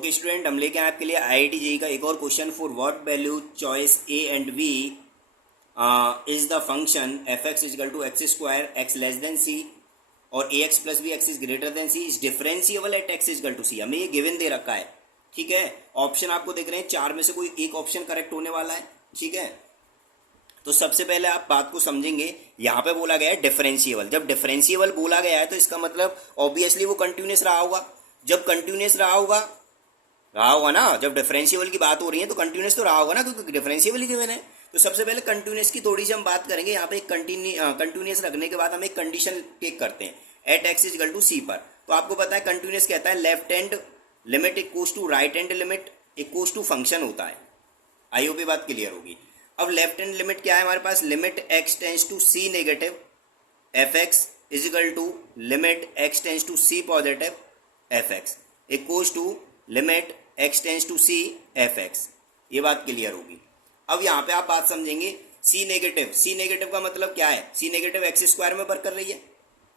Okay student, हम लेके आए आपके लिए आईआईटी जेईई का एक और question. For what value choice A and B is the function F X is equal to X square X less than C और A X plus B X is greater than C is differentiable at x is equal to C. हमें ये given दे रखा है, ठीक है। Option आपको देख रहे हैं, चार में से कोई एक ऑप्शन करेक्ट होने वाला है, ठीक है। तो सबसे पहले आप बात को समझेंगे, यहाँ पे बोला गया है डिफरेंशिएबल। जब डिफरेंशिएबल बोला गया है तो इसका मतलब ऑब्वियसली वो कंटिन्यूस रहा होगा। जब कंटिन्यूस रहा होगा ना, जब डिफरेंशिएबल की बात हो रही है तो कंटिन्यूस तो रहा होगा ना, क्योंकि डिफरेंशिएबल ही गिवन है। तो सबसे पहले कंटिन्यूस की थोड़ी सी हम बात करेंगे। यहाँ पे एक कंटिन्यूस रखने के बाद हम एक कंडीशन टेक करते हैं at x is equal to c पर। तो आपको पता है कंटिन्यूस कहता है left hand limit equals to right hand limit equals to function होता है। आई होप ये बात क्लियर होगी। अब लेफ्ट हैंड लिमिट क्या है हमारे पास, limit x tends to C negative F X is equal to limit x tends to C positive F X equals to limit x tends to C F X. ये बात clear होगी। अब यहाँ पे आप बात समझेंगे, सी नेगेटिव का मतलब क्या है, सी नेगेटिव एक्स स्क्वायर में वर्क कर रही है,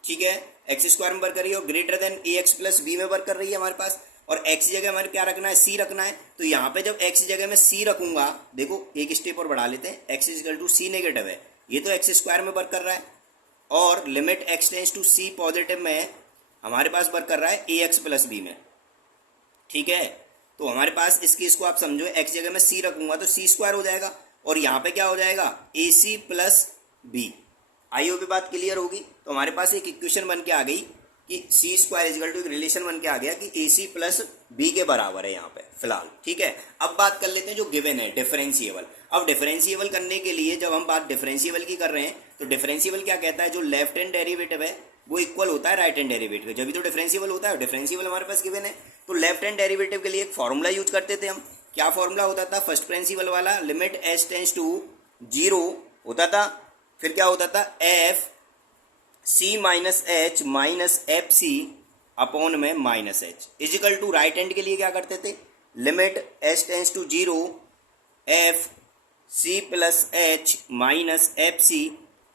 ठीक है, एक्स स्क्वायर में वर्क कर रही है और ग्रेटर देन ए एक्स प्लस बी में वर्क कर रही है हमारे पास। और एक्स जगह हमारे क्या रखना है, सी रखना है। तो यहाँ पे जब एक्स जगह में सी रखूंगा, देखो एक स्टेप और बढ़ा लेते हैं, x is equal to C negative है, ये तो एक्स स्क्वायर में वर्क कर रहा है और limit x tends to C positive में हमारे पास वर्क कर रहा है ए एक्स प्लस बी में, ठीक है। तो हमारे पास इस केस को आप समझो, एक्स जगह में सी रखूंगा तो सी स्क्वायर हो जाएगा और यहाँ पे क्या हो जाएगा, A C plus B. I hope बात क्लियर होगी। तो हमारे पास एक इक्वेशन बन के आ गई कि सी स्क्वायर इजकल टू एक रिलेशन बन के आ गया कि ए सी प्लस बी के बराबर है यहाँ पे फिलहाल, ठीक है। अब बात कर लेते हैं जो गिवन है डिफरेंशिएबल। अब डिफरेंशिएबल करने के लिए जब हम बात डिफरेंशिएबल की कर रहे हैं तो डिफरेंशिएबल क्या कहता है, जो लेफ्ट हैंड डेरिवेटिव है वो इक्वल होता है राइट हैंड डेरिवेटिव के, जब भी तो डिफरेंशिएबल होता है। डिफरेंशिएबल हमारे पास गिवन है तो लेफ्ट हैंड डेरिवेटिव के लिए एक फॉर्मूला यूज करते थे हम। क्या फॉर्मूला होता था, फर्स्ट प्रिंसिपल वाला, limit H tends to zero होता था, फिर क्या होता था, F C minus H minus F C upon में minus H is equal to right hand के लिए क्या करते थे, limit H tends to zero F C plus H minus F C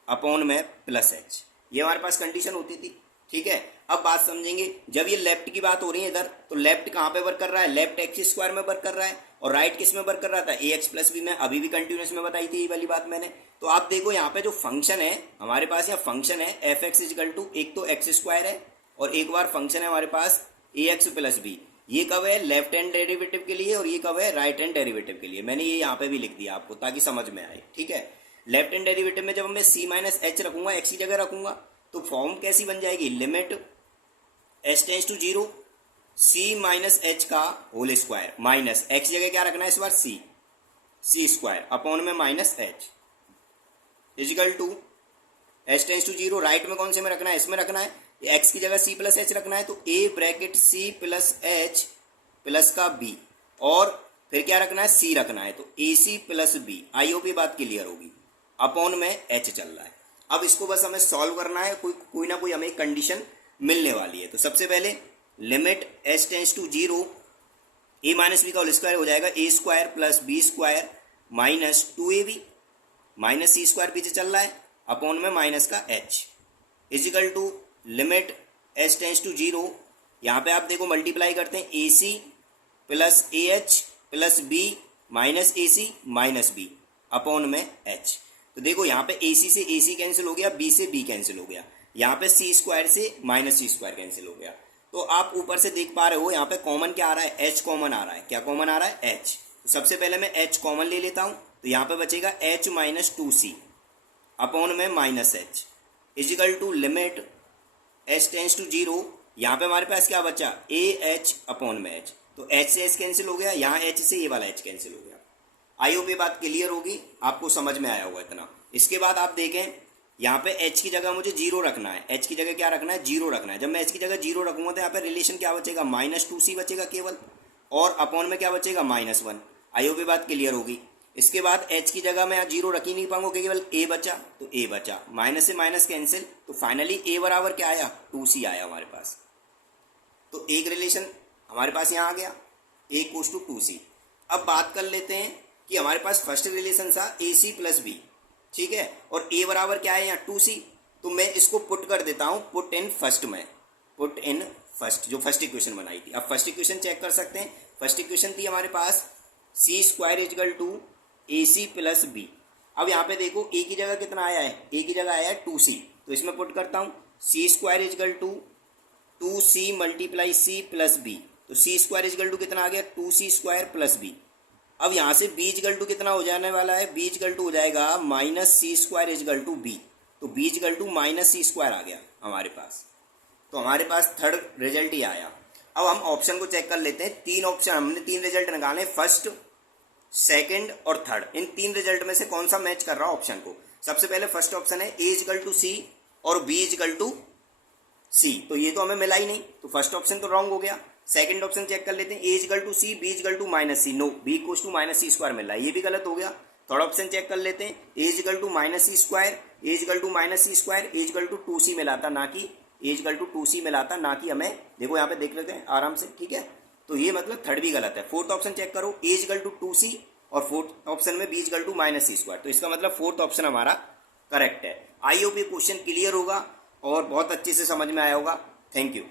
upon में प्लस एच। ये हमारे पास कंडीशन होती थी, ठीक है। अब बात समझेंगे, जब ये लेफ्ट की बात हो रही है इधर, तो लेफ्ट कहाँ पे वर्क कर रहा है, लेफ्ट एक्स स्क्वायर में वर्क कर रहा है और राइट किस में वर्क कर रहा था, ए एक्स प्लस बी में। अभी भी कंटिन्यूस में बताई थी ये वाली बात मैंने। तो आप देखो यहाँ पे जो फंक्शन है हमारे पास, यहाँ फंक्शन है एफ एक्स इजकल टू, एक तो एक्स स्क्वायर है और एक बार फंक्शन है हमारे पास ए एक्स प्लस बी। ये कब है, लेफ्ट हैंड डेरिवेटिव के लिए और ये कब है, राइट हैंड डेरिवेटिव के लिए। मैंने ये यहाँ पे भी लिख दिया आपको ताकि समझ में आए, ठीक है। लेफ्ट हैंड डेरिवेटिव में जब मैं सी माइनस एच रखूंगा, एक्स की जगह रखूंगा, तो फॉर्म कैसी बन जाएगी, limit H tends to zero c minus h का होल स्क्वायर माइनस एक्स जगह क्या रखना है इस बार, सी स्क्वायर अपॉन में minus H is equal to h tends to zero, right में कौन से में रखना है, इसमें रखना है, एक्स की जगह सी प्लस एच रखना है, तो A bracket C plus H plus का बी और फिर क्या रखना है, सी रखना है, तो A C plus B. I hope ये बात क्लियर होगी। अपॉन में एच चल रहा है। अब इसको बस हमें सॉल्व करना है, कोई ना कोई हमें कंडीशन मिलने वाली है। तो सबसे पहले limit H tends to zero A minus B का होल स्क्वायर हो जाएगा, A square plus B square minus two A B minus C square पीछे चल रहा है अपॉन में माइनस का H is equal to limit H tends to zero, यहाँ पे आप देखो मल्टीप्लाई करते हैं, A C plus A H plus B minus A C minus B upon में एच। तो देखो यहाँ पे ए सी से ए सी कैंसिल हो गया, बी से बी कैंसिल हो गया, यहाँ पे सी स्क्वायर से माइनस सी स्क्वायर कैंसिल हो गया। तो आप ऊपर से देख पा रहे हो यहाँ पे कॉमन क्या आ रहा है, एच कॉमन आ रहा है। क्या कॉमन आ रहा है, एच। तो सबसे पहले मैं एच कॉमन ले लेता हूँ, तो यहाँ पे बचेगा h minus two c upon में minus H is equal to limit H tends to zero, यहाँ पे हमारे पास क्या बचा, ए एच अपॉन में एच, तो एच से एच कैंसिल हो गया, यहाँ एच से ये वाला एच कैंसिल हो गया। आई होप ये बात क्लियर होगी, आपको समझ में आया होगा इतना। इसके बाद आप देखें यहाँ पे h की जगह मुझे जीरो रखना है, h की जगह क्या रखना है, जीरो रखना है। जब मैं h की जगह जीरो रखूंगा तो यहाँ पे रिलेशन क्या बचेगा, माइनस टू सी बचेगा केवल और अपॉन में क्या बचेगा, माइनस वन। आई होप ये बात क्लियर होगी। इसके बाद h की जगह मैं यहाँ जीरो रख ही नहीं पाऊंगा, केवल a बचा, तो a बचा, माइनस से माइनस कैंसिल, तो फाइनली a बराबर क्या आया, टू सी आया हमारे पास। तो एक रिलेशन हमारे पास यहाँ आ गया, a इक्वल्स टू टू सी। अब बात कर लेते हैं कि हमारे पास फर्स्ट रिलेशन था ए सी प्लस बी, ठीक है, और a बराबर क्या है यहाँ, टू सी। तो मैं इसको पुट कर देता हूँ, पुट इन फर्स्ट में, पुट इन फर्स्ट जो फर्स्ट इक्वेशन बनाई थी। अब फर्स्ट इक्वेशन चेक कर सकते हैं। फर्स्ट इक्वेशन थी हमारे पास C square is equal to A C plus B. अब यहाँ पे देखो ए की जगह कितना आया है, ए की जगह आया है 2c, तो इसमें पुट करता हूँ C square is equal to 2c multiply C plus B. तो सी स्क्वायर इजकल टू कितना आ गया 2c स्क्वायर प्लस बी। अब यहाँ से बी इजकल टू कितना हो जाने वाला है, बी इजकल टू हो जाएगा minus C square is equal to B. तो B is equal to minus C square आ गया हमारे पास। तो हमारे पास थर्ड रिजल्ट ही आया। अब हम ऑप्शन को चेक कर लेते हैं। तीन ऑप्शन, हमने तीन रिजल्ट निकाले, फर्स्ट सेकंड और थर्ड। इन तीन रिजल्ट में से कौन सा मैच कर रहा है ऑप्शन को। सबसे पहले फर्स्ट ऑप्शन है ए इजकल टू सी और बी इजकल टू सी, तो ये तो हमें मिला ही नहीं, तो फर्स्ट ऑप्शन तो रॉन्ग हो गया। सेकंड ऑप्शन चेक कर लेते हैं, A is equal to C B is equal to minus C, no B equal to minus C square मिल रहा है, ये भी गलत हो गया। थर्ड ऑप्शन चेक कर लेते हैं, A is equal to minus C square, A is equal to minus C square, A is equal to 2c मिला था, ना कि ए इजकल टू 2c मिला था, ना कि हमें, देखो यहाँ पे देख लेते हैं आराम से, ठीक है। तो ये मतलब थर्ड भी गलत है। फोर्थ ऑप्शन चेक करो, ए इजकल टू 2c और फोर्थ ऑप्शन में b is equal to minus C square, तो इसका मतलब फोर्थ ऑप्शन हमारा करेक्ट है। आई होप ये क्वेश्चन क्लियर होगा और बहुत अच्छे से समझ में आया होगा। Thank you.